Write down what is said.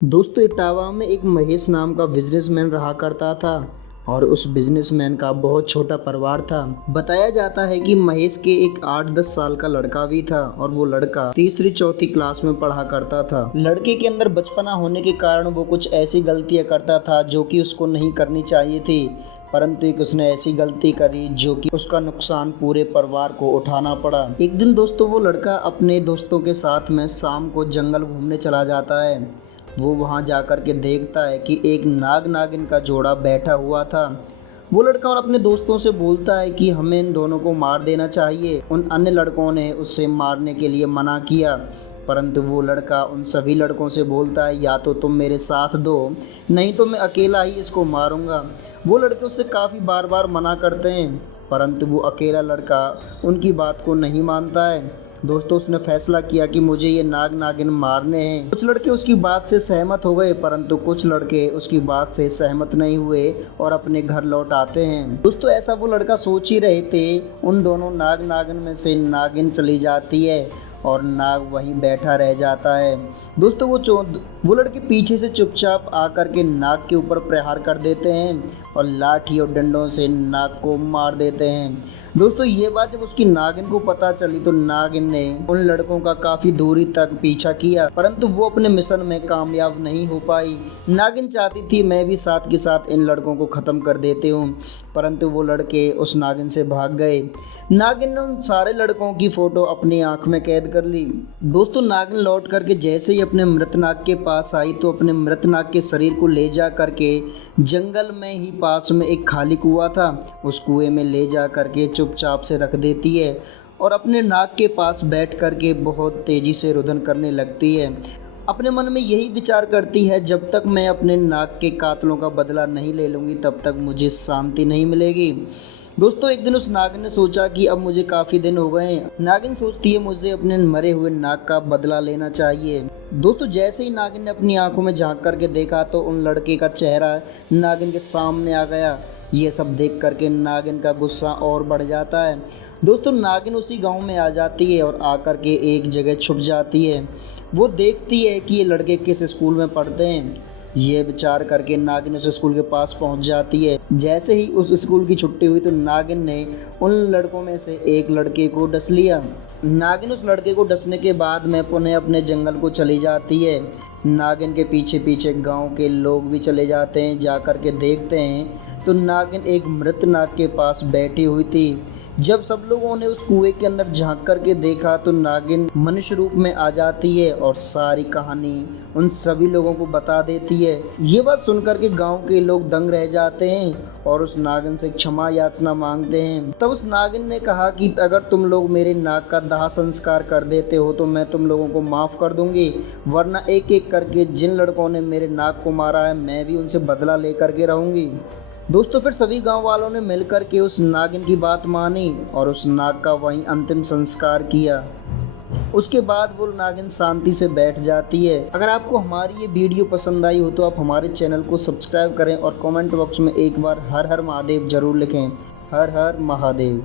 दोस्तों इटावा में एक महेश नाम का बिजनेसमैन रहा करता था और उस बिजनेसमैन का बहुत छोटा परिवार था। बताया जाता है कि महेश के एक 8-10 साल का लड़का भी था और वो लड़का तीसरी चौथी क्लास में पढ़ा करता था। लड़के के अंदर बचपना होने के कारण वो कुछ ऐसी गलतियां करता था जो कि उसको नहीं करनी चाहिए थी, परंतु एक उसने ऐसी गलती करी जो कि उसका नुकसान पूरे परिवार को उठाना पड़ा। एक दिन दोस्तों वो लड़का अपने दोस्तों के साथ में शाम को जंगल घूमने चला जाता है। वो वहाँ जाकर के देखता है कि एक नाग नागिन का जोड़ा बैठा हुआ था। वो लड़का और अपने दोस्तों से बोलता है कि हमें इन दोनों को मार देना चाहिए। उन अन्य लड़कों ने उससे मारने के लिए मना किया, परंतु वो लड़का उन सभी लड़कों से बोलता है या तो तुम मेरे साथ दो, नहीं तो मैं अकेला ही इसको मारूंगा। वो लड़के उससे काफ़ी बार बार मना करते हैं, परंतु वो अकेला लड़का उनकी बात को नहीं मानता है। दोस्तों उसने फैसला किया कि मुझे ये नाग नागिन मारने हैं। कुछ लड़के उसकी बात से सहमत हो गए, परंतु कुछ लड़के उसकी बात से सहमत नहीं हुए और अपने घर लौट आते हैं। दोस्तों ऐसा वो लड़का सोच ही रहे थे, उन दोनों नाग नागिन में से नागिन चली जाती है और नाग वहीं बैठा रह जाता है। दोस्तों वो लड़के पीछे से चुपचाप आकर के नाग के ऊपर प्रहार कर देते हैं और लाठी और डंडों से नाग को मार देते हैं। दोस्तों ये बात जब उसकी नागिन को पता चली तो नागिन ने उन लड़कों का काफ़ी दूरी तक पीछा किया, परंतु वो अपने मिशन में कामयाब नहीं हो पाई। नागिन चाहती थी मैं भी साथ के साथ इन लड़कों को ख़त्म कर देते हूँ, परंतु वो लड़के उस नागिन से भाग गए। नागिन ने उन सारे लड़कों की फ़ोटो अपनी आँख में कैद कर ली। दोस्तों नागिन लौट करके जैसे ही अपने मृत नाग के पास आई तो अपने मृत नाग के शरीर को ले जा करके जंगल में ही पास में एक खाली कुआं था, उस कुएं में ले जा करके चुपचाप से रख देती है और अपने नाक के पास बैठ करके बहुत तेज़ी से रुदन करने लगती है। अपने मन में यही विचार करती है जब तक मैं अपने नाक के कातलों का बदला नहीं ले लूँगी तब तक मुझे शांति नहीं मिलेगी। दोस्तों एक दिन उस नागिन ने सोचा कि अब मुझे काफ़ी दिन हो गए हैं। नागिन सोचती है मुझे अपने मरे हुए नाग का बदला लेना चाहिए। दोस्तों जैसे ही नागिन ने अपनी आंखों में झांक करके देखा तो उन लड़के का चेहरा नागिन के सामने आ गया। ये सब देख करके नागिन का गुस्सा और बढ़ जाता है। दोस्तों नागिन उसी गांव में आ जाती है और आकर के एक जगह छुप जाती है। वो देखती है कि ये लड़के किस स्कूल में पढ़ते हैं। ये विचार करके नागिन उस स्कूल के पास पहुंच जाती है। जैसे ही उस स्कूल की छुट्टी हुई तो नागिन ने उन लड़कों में से एक लड़के को डस लिया। नागिन उस लड़के को डसने के बाद में पुनः अपने जंगल को चली जाती है। नागिन के पीछे पीछे गांव के लोग भी चले जाते हैं। जा कर के देखते हैं तो नागिन एक मृत नाग के पास बैठी हुई थी। जब सब लोगों ने उस कुएं के अंदर झांक करके देखा तो नागिन मनुष्य रूप में आ जाती है और सारी कहानी उन सभी लोगों को बता देती है। ये बात सुनकर के गांव के लोग दंग रह जाते हैं और उस नागिन से क्षमा याचना मांगते हैं। तब उस नागिन ने कहा कि अगर तुम लोग मेरे नाग का दाह संस्कार कर देते हो तो मैं तुम लोगों को माफ़ कर दूंगी, वरना एक एक करके जिन लड़कों ने मेरे नाग को मारा है मैं भी उनसे बदला लेकर के रहूंगी। दोस्तों फिर सभी गांव वालों ने मिलकर के उस नागिन की बात मानी और उस नाग का वहीं अंतिम संस्कार किया। उसके बाद वो नागिन शांति से बैठ जाती है। अगर आपको हमारी ये वीडियो पसंद आई हो तो आप हमारे चैनल को सब्सक्राइब करें और कमेंट बॉक्स में एक बार हर हर महादेव जरूर लिखें। हर हर महादेव।